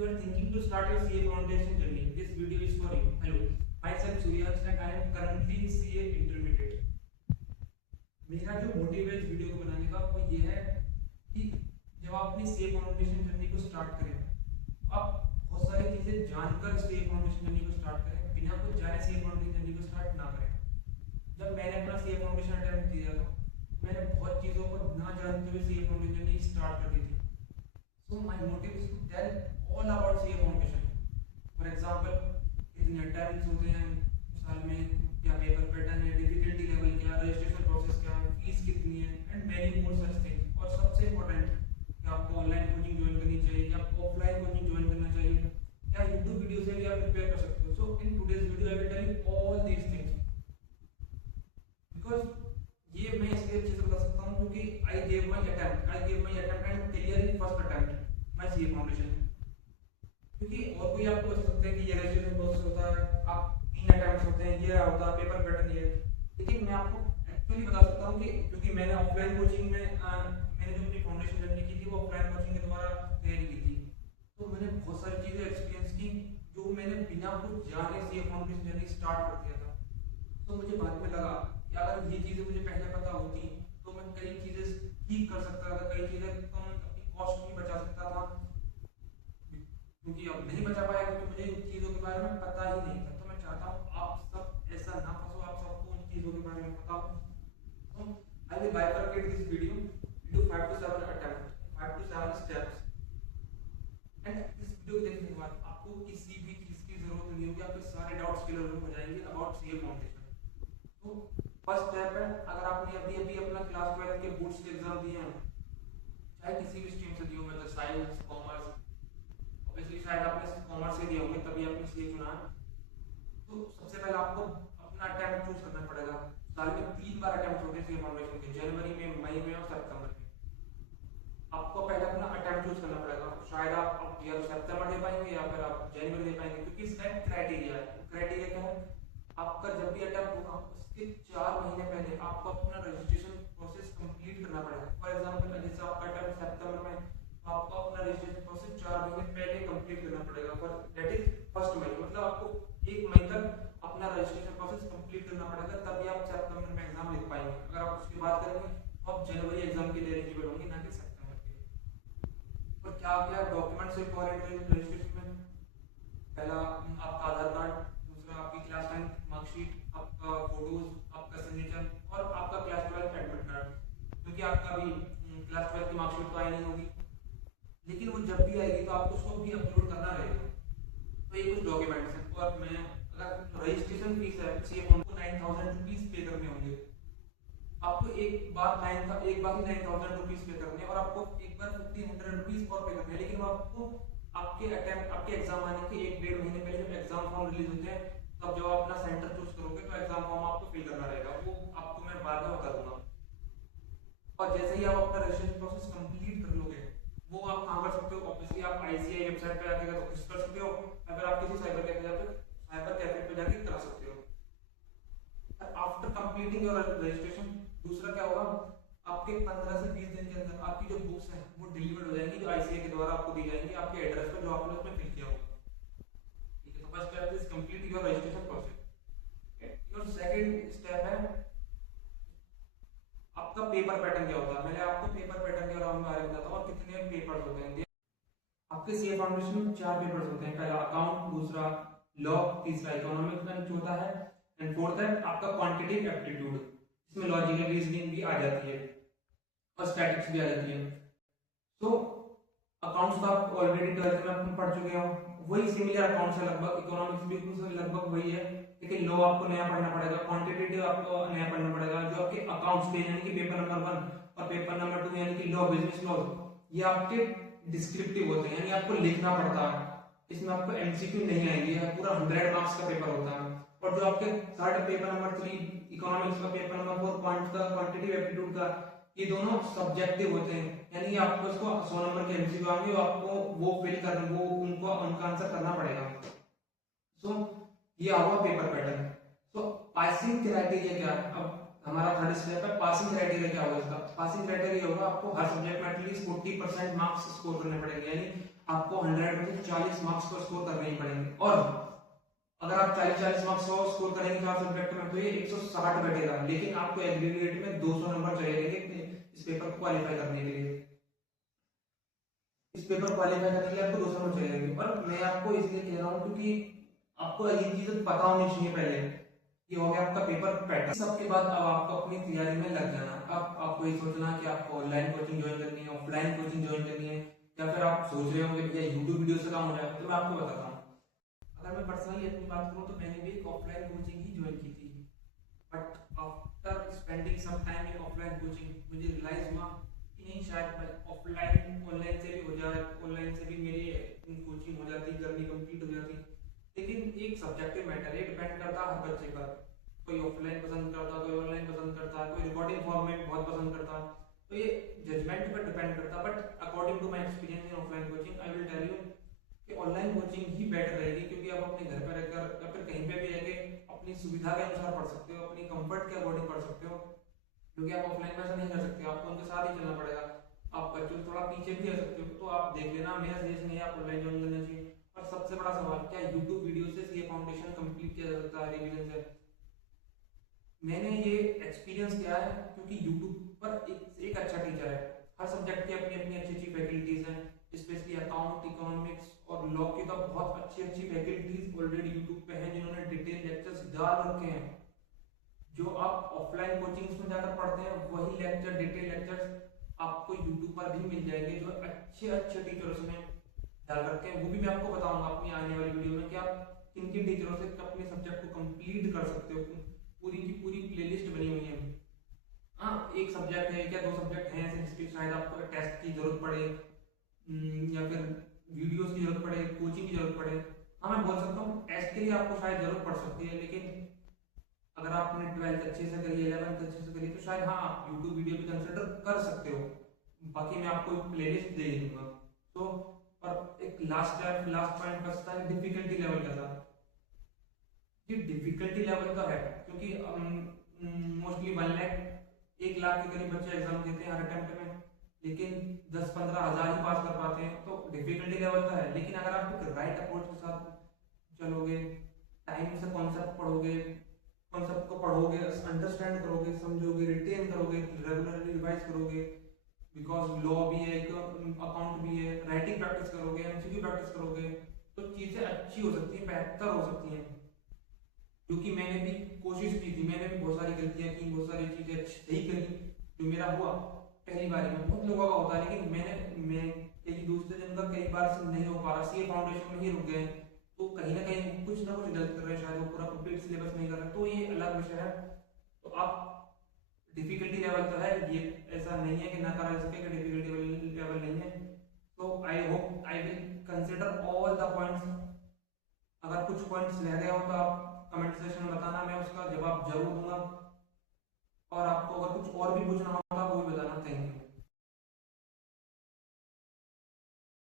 you are thinking to start your CA foundation journey, this video is for you. Hello, myself Suryash and I am currently in CA Intermediate. मेरा जो motive है इस video को बनाने का वो ये है कि जब आप अपनी CA फाउंडेशन जर्नी को स्टार्ट करें तो आप बहुत सारी चीजें जानकर CA फाउंडेशन जर्नी को स्टार्ट करें, बिना कुछ जाने CA फाउंडेशन जर्नी को स्टार्ट ना करें। जब मैंने अपना CA फाउंडेशन अटेम्प्ट दिया था मैंने बहुत चीज़ों को ना जानते हुए CA फाउंडेशन जर्नी स्टार्ट कर दी थी। So my motive is to tell all about CA foundation. For example, कितने अटेम्प्ट्स होते हैं साल में, क्या पेपर पैटर्न है, डिफिकल्टी लेवल क्या, रजिस्ट्रेशन प्रोसेस क्या है, फीस कितनी है and many more such things. और सबसे इम्पोर्टेंट कि आपको ऑनलाइन कोचिंग ज्वाइन करनी चाहिए, कि आपको ऑफलाइन कोचिंग ज्वाइन करना चाहिए, या यूट्यूब वीडियो से भी आप प्रिपेयर कर सकते हो। So in today's video I will tell you all these things because ये मैं इसलिए अच्छे से बता सकता हूँ क्योंकि I gave my attempt and clear in first attempt my CA foundation. क्योंकि और कोई आपको बता सकता है कि ये रजिस्ट्रेशन प्रोसेस होता है, आप 3 अटेम्प्ट्स होते हैं, ये होता है पेपर पैटर्न ये, लेकिन मैं आपको एक्चुअली बता सकता हूँ कि क्योंकि मैंने ऑफलाइन कोचिंग में मैंने जो अपनी फाउंडेशन जर्नी की थी वो ऑफलाइन कोचिंग के द्वारा तैयारी की थी, तो मैंने बहुत सारी चीज़ें एक्सपीरियंस की जो मैंने बिना कुछ जाने CA फाउंडेशन जर्नी स्टार्ट कर दिया था। तो मुझे बाद में लगा कि अगर ये चीज़ें मुझे पहले पता होती तो मैं कई चीज़ें ठीक कर सकता था, कई चीज़ें कम अपनी कॉस्ट भी बचा सकता था, क्योंकि अब नहीं बचा पाया क्योंकि मुझे इन चीज़ों के बारे में पता ही नहीं था। तो मैं चाहता हूँ आप सब ऐसा ना फंसो, आप सबको उन चीज़ों के बारे में पता हो। तो I will bifurcate this video into 5 to 7 attempt, 5 to 7 steps. And इस वीडियो को देखने के बाद आपको किसी भी चीज़ की जरूरत नहीं होगी, आपके सारे डाउट्स क्लियर हो जाएंगे अबाउट CA फाउंडेशन। तो फर्स्ट स्टेप है, अगर आपने अभी अभी अपना क्लास 12 के बोर्ड्स के एग्जाम दिए हैं, चाहे किसी भी स्ट्रीम से दिए होंगे, तो साइंस कॉमर्स, ऑब्वियसली शायद आपने कॉमर्स से दिए होंगे तभी आपने CA चुना है। तो सबसे पहले आपको अपना अटेम्प्ट चूज करना पड़ेगा। साल में 3 बार अटेम्प्ट होते हैं CA फाउंडेशन के, जनवरी में, मई में और सितंबर में। आपको पहले अपना अटेम्प्ट चूज करना पड़ेगा। शायद आप या सितंबर दे पाएंगे या फिर आप जनवरी दे पाएंगे, क्योंकि इसका एक क्राइटेरिया है। क्राइटेरिया क्या है, आपका जब भी अटेम्प्ट होगा उसके 4 महीने पहले आपको अपना रजिस्ट्रेशन प्रोसेस कंप्लीट करना पड़ेगा। फॉर एग्जांपल जैसे आपका अटेम्प्ट सितंबर में, तो आपको अपना रजिस्ट्रेशन प्रोसेस 4 महीने पहले कंप्लीट करना पड़ेगा। फॉर दैट इज फर्स्ट मई, मतलब आपको 1 मई तक अपना रजिस्ट्रेशन प्रोसेस कंप्लीट करना पड़ेगा, तभी आप सितंबर में एग्जाम लिख पाएंगे। अगर आप उसकी बात करेंगे तो आप जनवरी एग्जाम के लिए एलिजिबल होंगे, ना कि सितंबर के। और क्या क्या डॉक्यूमेंट्स रिक्वायर्ड है रजिस्ट्रेशन में? पहला आपका आधार कार्ड, दूसरा आपकी क्लास 10 मार्कशीट, आपका फोटोज, आपका सिग्नेचर और आपका क्लास 12 एडमिट कार्ड। क्योंकि आपका अभी क्लास 12 की मार्कशीट तो आई नहीं होगी, लेकिन वो जब भी आएगी तो आपको उसको भी अपलोड करना रहेगा। तो ये कुछ डॉक्यूमेंट्स हैं। और मैं अगर रजिस्ट्रेशन फीस है CA उनको 9000 रुपीज पे करने होंगे। आपको एक बार ही 9000 रुपीज पे करने, और आपको एक बार 1500 रुपीज और पे करने। लेकिन वो आपको आपके एग्जाम आने के 1-1.5 महीने पहले जब एग्जाम फॉर्म रिलीज होते हैं, तब जब आप अपना सेंटर चूज करोगे तो एग्जाम फॉर्म आपको फिल करना रहेगा। वो आपको मैं बाद में बता दूंगा। और जैसे ही आप अपना रजिस्ट्रेशन प्रोसेस कंप्लीट कर लोगे, वो आप कहाँ कर सकते हो? ऑब्वियसली आप ICAI वेबसाइट पे जाके कर सकते हो, अगर आप किसी साइबर कैफे पे जाके करा सकते हो। आफ्टर कंप्लीटिंग योर रजिस्ट्रेशन, दूसरा क्या होगा, आपके 15 से 20 दिन के अंदर आपकी जो बुक्स हैं वो डिलीवर्ड हो जाएंगी, जो ICAI के द्वारा आपको दी जाएंगी आपके एड्रेस पर जो आपने उसमें फिल किया होगा। ठीक है, तो first step is complete your registration process. Your second step है आपका पेपर पैटर्न क्या होता है। मैंने आपको पेपर पैटर्न के बारे में बताता हूँ और कितने पेपर्स होते हैं। आपके CA फाउंडेशन में 4 पेपर्स होते हैं, पहला अकाउंट, दूसरा लॉ, तीसरा इकोनॉमिक्स एंड चौथा है एंड फोर्थ है आपका क्वांटिटेटिव एप्टीट्यूड। इसमें लॉजिकल रीजनिंग भी आ जाती है और स्टैटिस्टिक्स भी आ जाती है। तो अकाउंट्स तो आप ऑलरेडी 12th में अपन पढ़ चुके हो, वही सिमिलर अकाउंट्स है लगभग, इकोनॉमिक्स भी लगभग वही है, लेकिन लॉ आपको नया पढ़ना पड़ेगा, क्वांटिटेटिव आपको नया पढ़ना पड़ेगा। जो आपके अकाउंट्स थे यानी कि पेपर नंबर 1 और पेपर नंबर 2 यानी कि लॉ, बिजनेस लॉ, ये आपके डिस्क्रिप्टिव होते हैं, यानी आपको लिखना पड़ता है। इसमें आपको MCQ नहीं आएंगे, पूरा 100 मार्क्स का पेपर होता है। और जो आपके थर्ड पेपर नंबर 3 इकोनॉमिक्स का, पेपर नंबर 4 क्वांटिटेटिव एप्टीट्यूड का, ये दोनों सब्जेक्टिव होते हैं, यानी आपको इसको 100 नंबर के MCQ आएंगे, आपको वो फिल करना, वो उनका आंसर करना पड़ेगा। सो ये हुआ पेपर पैटर्न। तो पासिंग क्राइटेरिया क्या है? अब हमारा थर्ड स्टेप है पासिंग क्राइटेरिया। क्या होगा इसका? पासिंग क्राइटेरिया होगा आपको हर सब्जेक्ट में एटलीस्ट 40% मार्क्स स्कोर करने पड़ेंगे, यानी आपको 100 में से 40 मार्क्स को स्कोर करने ही पड़ेंगे। और अगर आप 40 मार्क्स स्कोर करेंगे 4 सब्जेक्ट में तो ये 160 बैठेगा, लेकिन आपको एग्रीगेट में 200 नंबर चाहिए इस पेपर को क्वालिफाई करने के लिए। इस पेपर क्वालिफाई करने के लिए आपको 200 नंबर चाहिए। और मैं आपको इसलिए कह रहा हूँ क्योंकि आपको ये चीजें पता होनी चाहिए पहले। ये हो गया आपका पेपर पैटर्न। सबके बाद अब आपको अपनी तैयारी में लग जाना। अब आपको ये सोचना कि आपको ऑनलाइन कोचिंग ज्वाइन करनी है, ऑफलाइन कोचिंग ज्वाइन करनी है, या फिर आप सोच रहे होंगे भैया यूट्यूब वीडियो से काम हो जाएगा। तो मैं आपको बताता हूँ, अगर मैं पर्सनली अपनी बात करूँ तो मैंने भी एक ऑफलाइन कोचिंग ही ज्वाइन की थी। But after spending some time in offline coaching मुझे रियलाइज हुआ कि नहीं, शायद ऑफलाइन ऑनलाइन से भी हो जाए, ऑनलाइन से भी मेरी कोचिंग हो जाती, जर्नी कंप्लीट हो जाती। लेकिन एक सब्जेक्टिव मैटर है, डिपेंड करता है हर बच्चे पर। कोई ऑफलाइन पसंद करता, कोई ऑनलाइन पसंद करता, कोई रिकॉर्डिंग फॉर्मेट बहुत पसंद करता। तो ये जजमेंट पर डिपेंड करता। But according to my experience in offline coaching I will tell you कि ऑनलाइन कोचिंग ही बेटर रहेगी, क्योंकि आप अपने घर पर रहकर या फिर कहीं पे भी रहकर अपनी सुविधा के अनुसार पढ़ सकते हो, अपनी कंफर्ट के अकॉर्डिंग पढ़ सकते हो। क्योंकि आप ऑफलाइन में ऐसा नहीं कर सकते, आपको उनके साथ ही चलना पड़ेगा। आप बच्चों से थोड़ा पीछे भी रह सकते हो। तो आप देख लेना, मेरा सजेशन है आप ऑनलाइन ज्वाइन करना चाहिए। और सबसे बड़ा सवाल, क्या यूट्यूब वीडियो से सीए फाउंडेशन कंप्लीट किया जा सकता है रिवीजन से? मैंने ये एक्सपीरियंस किया है, क्योंकि यूट्यूब पर एक अच्छा टीचर है। हर सब्जेक्ट की अपनी अपनी अच्छी अच्छी फैकल्टीज हैं, स्पेशली अकाउंट, इकोनॉमिक्स और लॉ की तो बहुत अच्छी अच्छी फैकल्टीज ऑलरेडी यूट्यूब पे हैं, जिन्होंने डिटेल लेक्चर्स डाल रखे हैं। जो आप ऑफलाइन कोचिंग्स में जाकर पढ़ते हैं वही लेक्चर, डिटेल लेक्चर्स आपको यूट्यूब पर भी मिल जाएंगे, जो अच्छे अच्छे टीचर्स ने डाल रखे हैं। वो भी मैं आपको बताऊंगा अपनी आने वाली वीडियो में कि आप किन किन टीचरों से अपने सब्जेक्ट को कंप्लीट कर सकते हो। पूरी की पूरी प्लेलिस्ट बनी हुई है। हाँ, एक सब्जेक्ट है क्या 2 सब्जेक्ट हैं ऐसे जिसके शायद आपको टेस्ट की जरूरत पड़े, या फिर वीडियोस की जरूरत पड़े, कोचिंग की जरूरत पड़े। हाँ, मैं बोल सकता हूँ टेस्ट के लिए आपको शायद जरूरत पड़ सकती है, लेकिन अगर आपने 12th अच्छे से करी, 11th अच्छे से करी, तो शायद हाँ आप यूट्यूब वीडियो भी कंसिडर कर सकते हो। बाकी मैं आपको एक प्लेलिस्ट दे दूंगा। तो और एक लास्ट पॉइंट बचता है डिफिकल्टी लेवल का। ये डिफिकल्टी लेवल का है क्योंकि मोस्टली 1 लाख के करीब बच्चे एग्जाम देते हैं हर अटेम्प्ट में, लेकिन 10-15 हज़ार ही पास कर पाते हैं। तो डिफिकल्टी लेवल का है, लेकिन अगर आप एक राइट अप्रोच के साथ चलोगे, टाइम से कॉन्सेप्ट पढ़ोगे, कॉन्सेप्ट को पढ़ोगे, अंडरस्टैंड करोगे, समझोगे, रिटेन करोगे, रेगुलरली रिवाइज करोगे, बिकॉज लॉ भी है, अकाउंट भी है, राइटिंग प्रैक्टिस करोगे, एमसीक्यू प्रैक्टिस करोगे, तो चीजें अच्छी हो सकती हैं, बेहतर हो सकती हैं। क्योंकि मैंने भी कोशिश की थी, मैंने भी बहुत सारी गलतियां की, बहुत सारी चीजें सही करी। जो मेरा हुआ पहली बार में, बहुत लोगों का होता है, लेकिन मैं कई दोस्त हैं जिनका कई बार से नहीं हो पा रहा, सीए फाउंडेशन में ही रुक गए, तो कहीं ना कहीं कुछ ना कुछ गलत कर रहे हैं, शायद वो पूरा कंप्लीट सिलेबस नहीं कर रहे, तो ये अलग विषय है। तो आप डिफिकल्टी लेवल तो है, ये ऐसा नहीं है कि ना करा जा सके, डिफिकल्टी लेवल नहीं है। तो I hope I will consider all the points. अगर कुछ पॉइंट्स रह गए हो तो आप कमेंट सेक्शन में बताना, मैं उसका जवाब जरूर दूंगा। और आपको अगर कुछ और भी पूछना होगा वो भी बताना। Thank you.